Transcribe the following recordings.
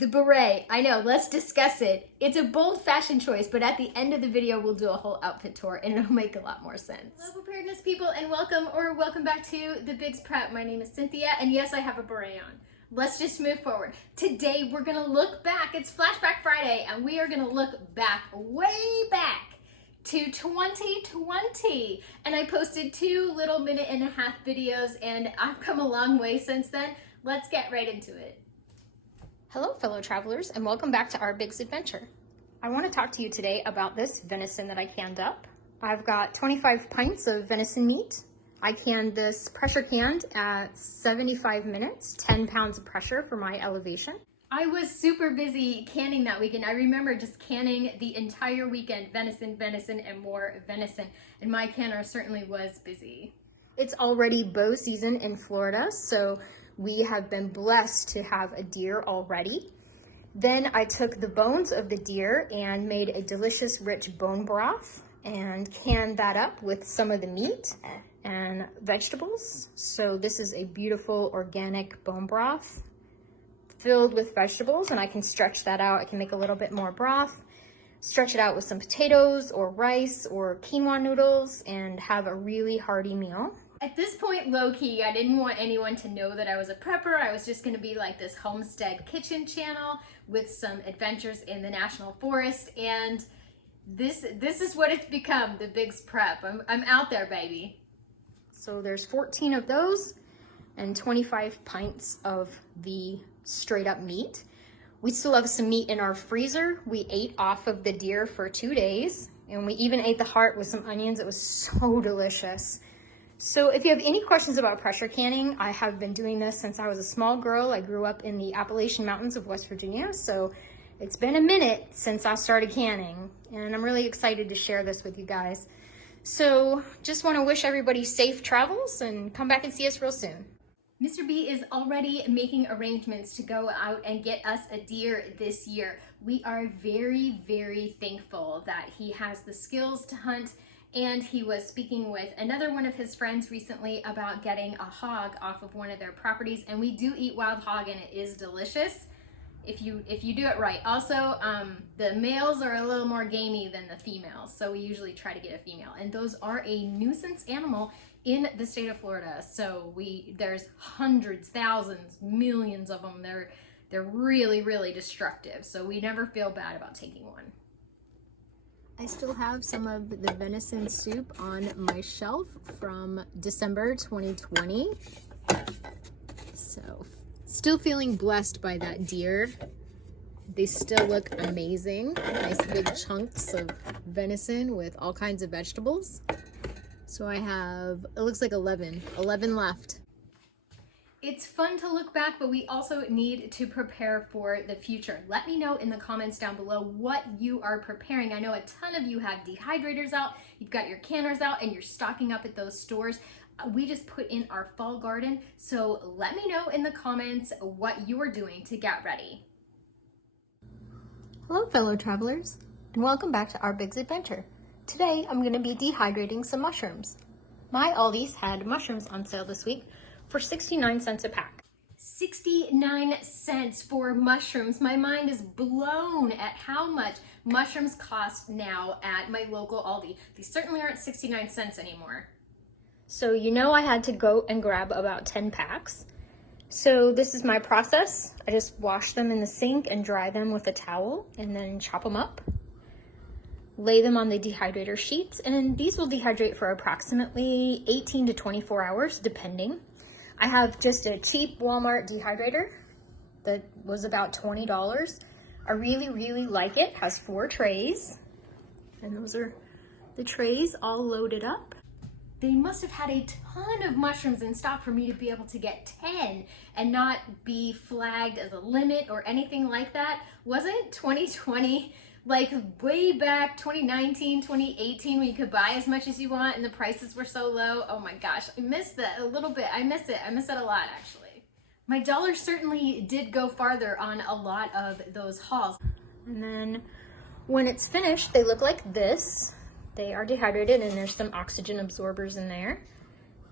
The beret, I know, let's discuss it. It's a bold fashion choice, but at the end of the video, we'll do a whole outfit tour and it'll make a lot more sense. Hello preparedness people and welcome back to the Biggs Prep. My name is Cynthia and yes, I have a beret on. Let's just move forward. Today, we're gonna look back. It's Flashback Friday and we are gonna look back, way back to 2020. And I posted 2 little minute-and-a-half videos and I've come a long way since then. Let's get right into it. Hello fellow travelers and welcome back to our Biggs adventure. I want to talk to you today about this venison that I canned up. I've got 25 pints of venison meat. I canned this pressure canned at 75 minutes, 10 pounds of pressure for my elevation. I was super busy canning that weekend. I remember just canning the entire weekend, venison, and more venison. And my canner certainly was busy. It's already bow season in Florida, so we have been blessed to have a deer already. Then I took the bones of the deer and made a delicious rich bone broth and canned that up with some of the meat and vegetables. So this is a beautiful organic bone broth filled with vegetables, and I can stretch that out. I can make a little bit more broth, stretch it out with some potatoes or rice or quinoa noodles and have a really hearty meal. At this point, low-key, I didn't want anyone to know that I was a prepper. I was just gonna be like this homestead kitchen channel with some adventures in the national forest, and this is what it's become, the Biggs Prep. I'm out there, baby. So there's 14 of those and 25 pints of the straight up meat. We still have some meat in our freezer. We ate off of the deer for 2 days, and we even ate the heart with some onions. It was so delicious. So if you have any questions about pressure canning, I have been doing this since I was a small girl. I grew up in the Appalachian Mountains of West Virginia, so it's been a minute since I started canning, and I'm really excited to share this with you guys. So just want to wish everybody safe travels and come back and see us real soon. Mr. B is already making arrangements to go out and get us a deer this year. We are very, very thankful that he has the skills to hunt. And he was speaking with another one of his friends recently about getting a hog off of one of their properties. And we do eat wild hog and it is delicious if you do it right. Also, the males are a little more gamey than the females. So we usually try to get a female. And those are a nuisance animal in the state of Florida. So there's hundreds, thousands, millions of them. They're really, really destructive. So we never feel bad about taking one. I still have some of the venison soup on my shelf from December 2020. So, still feeling blessed by that deer. They still look amazing. Nice big chunks of venison with all kinds of vegetables. So I have, it looks like 11 left. It's fun to look back, but we also need to prepare for the future. Let me know in the comments down below what you are preparing. I know a ton of you have dehydrators out, you've got your canners out, and you're stocking up at those stores. We just put in our fall garden, so let me know in the comments what you are doing to get ready. Hello fellow travelers, and welcome back to our Biggs adventure. Today I'm going to be dehydrating some mushrooms. My Aldi's had mushrooms on sale this week for 69 cents a pack. 69 cents for mushrooms. My mind is blown at how much mushrooms cost now at my local Aldi. These certainly aren't 69 cents anymore. So you know I had to go and grab about 10 packs. So this is my process. I just wash them in the sink and dry them with a towel and then chop them up. Lay them on the dehydrator sheets, and these will dehydrate for approximately 18 to 24 hours depending. I have just a cheap Walmart dehydrator that was about $20. I really, really like it. It has 4 trays, and those are the trays all loaded up. They must have had a ton of mushrooms in stock for me to be able to get 10 and not be flagged as a limit or anything like that. Wasn't 2020 like way back 2019, 2018 when you could buy as much as you want and the prices were so low? Oh my gosh, I missed that a little bit. I miss it a lot actually. My dollar certainly did go farther on a lot of those hauls. And then when it's finished, they look like this. They are dehydrated and there's some oxygen absorbers in there.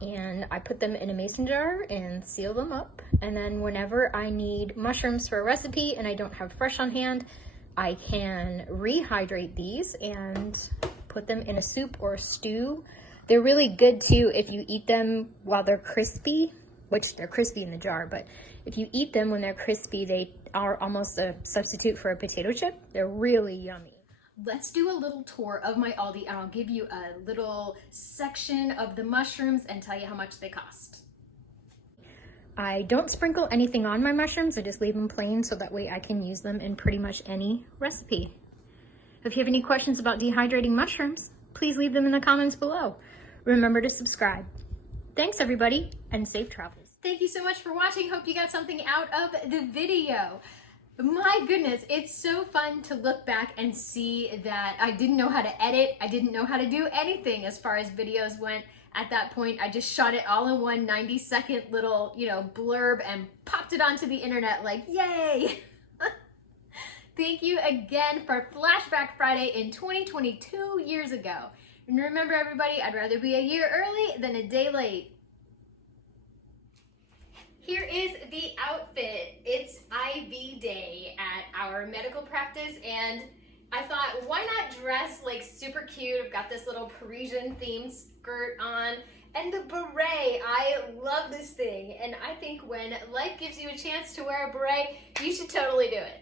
and I put them in a mason jar and seal them up. And then whenever I need mushrooms for a recipe and I don't have fresh on hand, I can rehydrate these and put them in a soup or a stew. They're really good too if you eat them while they're crispy, which they're crispy in the jar, but if you eat them when they're crispy, they are almost a substitute for a potato chip. They're really yummy. Let's do a little tour of my Aldi and I'll give you a little section of the mushrooms and tell you how much they cost. I don't sprinkle anything on my mushrooms, I just leave them plain so that way I can use them in pretty much any recipe. If you have any questions about dehydrating mushrooms, please leave them in the comments below. Remember to subscribe. Thanks everybody, and safe travels. Thank you so much for watching. Hope you got something out of the video. My goodness, it's so fun to look back and see that I didn't know how to edit. I didn't know how to do anything as far as videos went. At that point, I just shot it all in one 90-second little, blurb and popped it onto the internet like, yay! Thank you again for Flashback Friday in 2022 years ago. And remember everybody, I'd rather be a year early than a day late. Here is the outfit. It's IV day at our medical practice and I thought, why not dress like super cute? I've got this little Parisian themed skirt on and the beret. I love this thing and I think when life gives you a chance to wear a beret, you should totally do it.